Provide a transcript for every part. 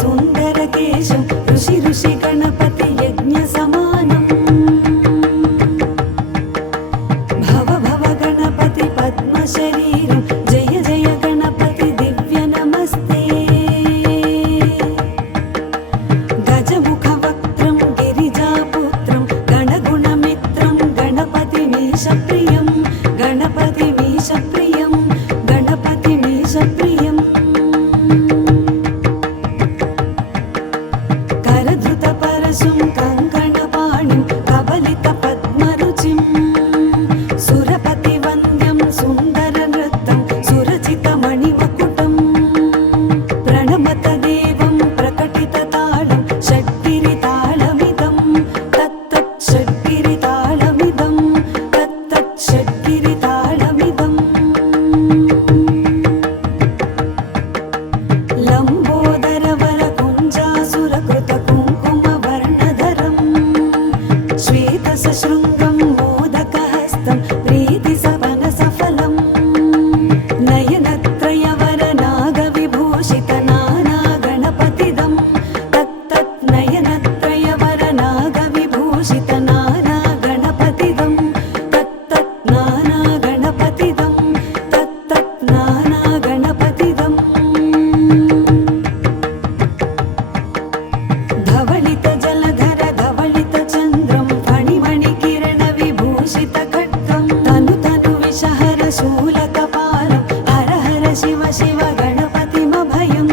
सुन्दरकेशं ऋषि ऋषि गणपति यज्ञसमानम् भव भव गणपति पद्मशरीरं जय जय गणपति दिव्य नमस्ते गजमुखवक्त्रं गिरिजापुत्रं गणगुणमित्रं गणपतिमीशप्रियं गणपतिमीशप्रियं गणपतिमीशप्रियम् करधृतपरशुं कङ्कणपाणिं कबलितपद्मरुचिं सुरपतिवन्द्यं सुन्दरनृत्तं सुरचितमणिमकुटं प्रणमत देवं प्रकटिततालं षड्गिरितालमिदं तत्तत् षड्गिरितालमिदं तत्तत् षड्गिरितालमिदम् लम्बोदरवरकुञ्जासुरकृतकुङ्कुमवर्णधरं श्वेतसशृङ्गं मोदकहस्तं प्रीतिसपनसफलं नयनत्रयवरनागविभूषितनानागणपतिदं तत्तत् नयनत्रयवरनागविभूषितनानागणपतिदं तत्तत् नानागणपतिदं तत्तत् नानागणपतिदम् धवलित जलधर धवलित चन्द्रं फणिमणिकिरणविभूषितखड्गं तनु तनु विषहर शूलकपालं हर हर शिव शिव गणपतिमभयम्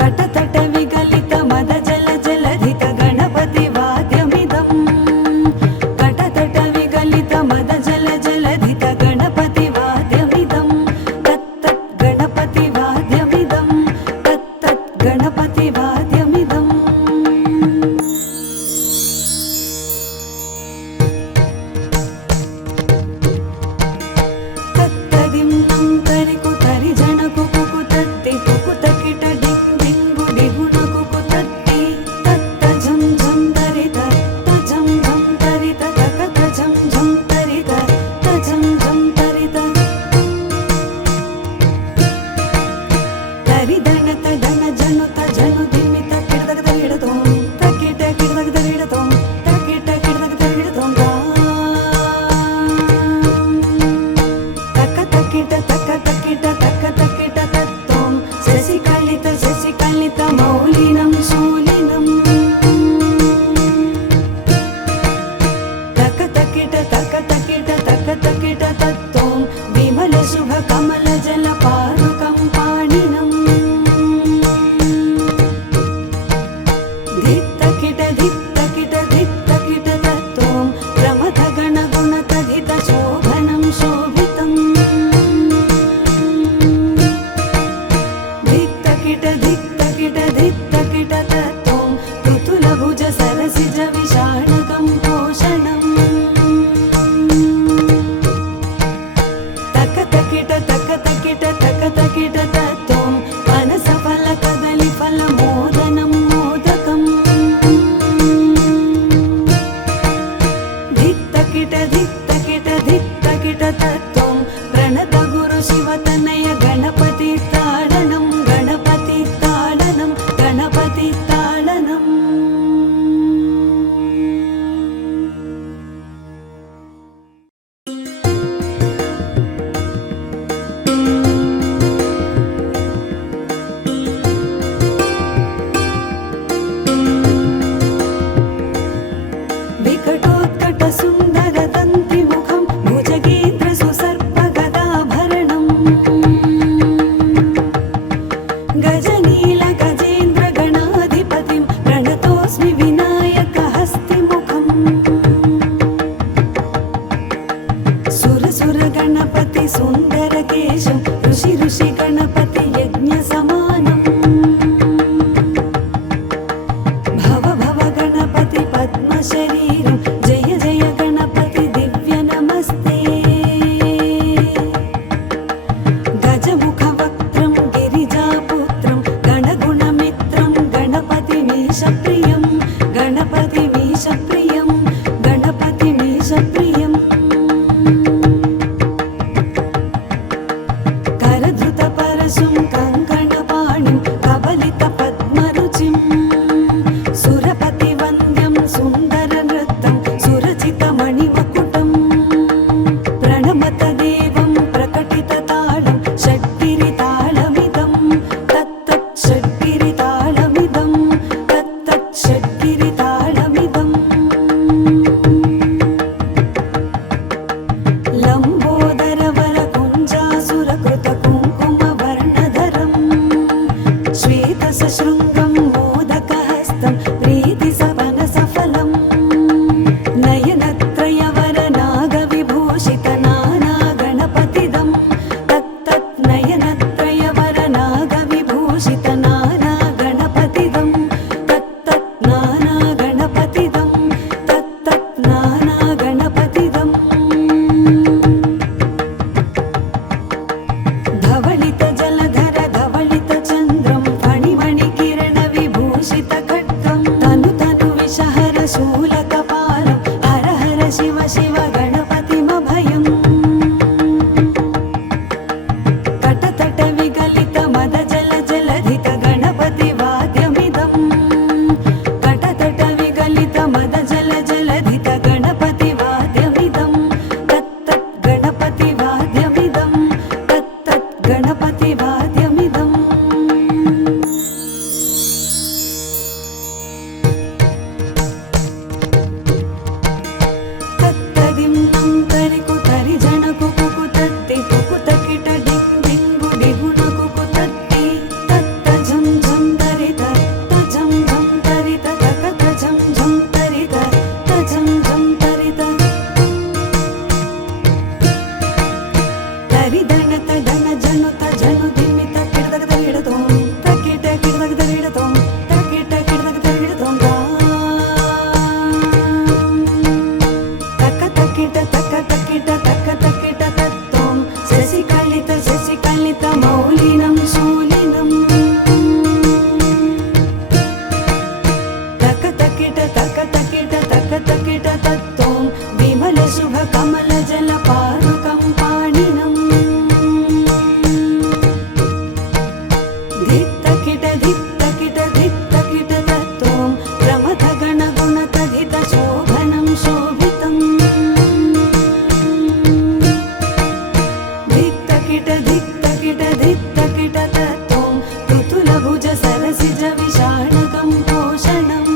तटतट विगलित मद जल जलधित गणपतिवाद्यमिदं तटतट विगलित मद जल जलधित गणपतिवाद्यमिदं तत्तत् गणपतिवाद्यमिदं तत्तत् गणपतिवाद्यमिदम् तत्तदिन्नं तरिकुतरि जनकुकुतत्ति कुकुतकिट डिङ् डिङ्गु डिगुणकुकुतत्ति तत्तजं झं तरित तजं झं तरित तकतजं झं तरित तजं झं तरित तरिदणत धन जनुत जनुदिमित किडदगदगिडतों तकिट किडदगदगिडतों तकिट किडदगदगिडतों तकतकिट तकतकिट तकतकिट तत्तों शशिकलित मौलिनं शूलिनं तकतकिट तकतकिट तकतकिट तत्तों विमलशुभकमलजलपारुकं पाणिनम् धित्तकिट धित्तकिट धित्तकिट तत्तों प्रमथगणगुणतधित शोभनं शोभितम् धित्तकिट धित्तकिट धित्तकिट तत्तों पृथुलभुज सरसिज विषाणकं पोषणम् तकतकिट तकतकिट तकतकिट तत्तों पनसफलकदलीफलमोदनं मोदकम् धित्तकिट धित्तकिट धित्तकिट तत्तों प्रणतगुरुशिवतनय गणपतिताडनं गणपतिताडनं गणपतिताडनम् विकटोत्कटसुन्दरदन्तिमुखं भुजगेन्द्रसुसर्पगदाभरणम् गजनीलगजेन्द्रगणाधिपतिं प्रणतोऽस्मि विनायकहस्तिमुखम् सुरसुरगणपति सुन्दरकेशं ऋषि ऋषि गणपति यज्ञसमानम् भव भव गणपति पद्मशरीरं जय जय गणपति दिव्य नमस्ते गजमुखवक्त्रं गिरिजापुत्रं गणगुणमित्रं गणपतिमीशप्रियं गणपतिमीशप्रियं गणपतिमीशप्रियम् करधृतपरशुं कङ्कण गणपतिवाद्यमिदम् तत्तदिं नन्तरिकु तरि जनकु कुकुतत्ति कुकुतकिट डिङ् डिङ्गु डिगुणकु तत्ति तत्त झं झं तरित तझं झं तरित तकत झं झं तरित तझं झं तरित तरिदणत दन जनुत जनु दिमित किडदक तरिडतों तकिट किडदक तरिडतों तकिट किडदक तरिडतों तक तकिट तक तकिट तत्तों शशिकलित मौलिनं शूलिनं तक तकिट तत्तों विमल शुभ कमल जल पारुकं पाणिनम् धित्तकिट तत्तों प्रमथ गणगुणतधित शोभनं शोभितम् धित्तकिट तत्तों तुतुलभुज सरसिज विशाणकं पोषणम्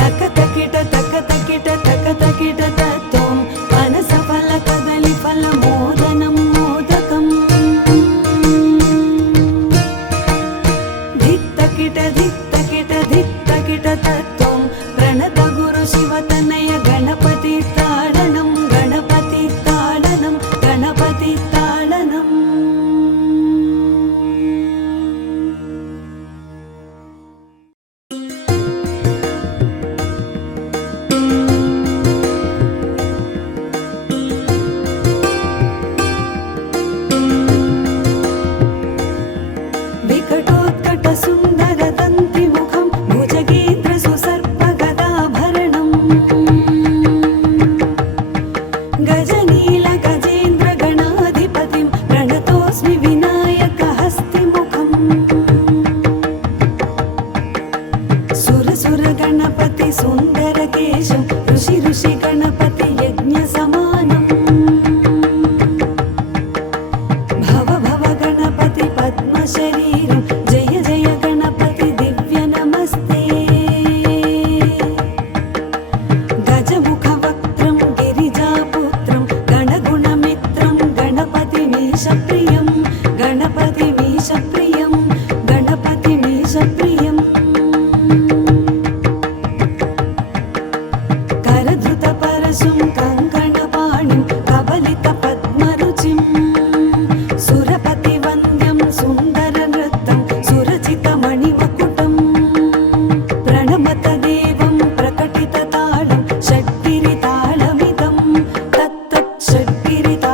तक तकिट तत्तों पनसफल कदलीफल मोदनं मोदकम् धित्तकिट तत्तों प्रणत गुरु शिवतनय गणपति ताडनं गणपति ताडनं गणपति ताडनम् विकटोत्कट सुन्दर दन्तिमुखं भुजगेन्द्र सुसर्पगदाभरणम् गजनील गजेन्द्र गणाधिपतिं प्रणतोऽस्मि विनायक हस्तिमुखम् सुर गणपति सुन्दर केशं ऋषि गणपति यज्ञ समानम् भव गणपति पद्मशरीरं जय जय गणपति दिव्य नमस्ते गजमुखवक्त्रं गिरिजापुत्रं गणगुणमित्रं गणपतिमीशप्रियं गणपतिमीशप्रियं गणपतिमीशप्रियम् करधृतपरशुं कङ्कणपाणिं कबलितपद्मरुचिं सुरपतिवन्द्यं सुन्दरनृत्तं सुरचितमणिमकुटम् प्रणमत देवं प्रकटिततालं षड्गिरितालमिदं तत्तत् षड्गिरितालम्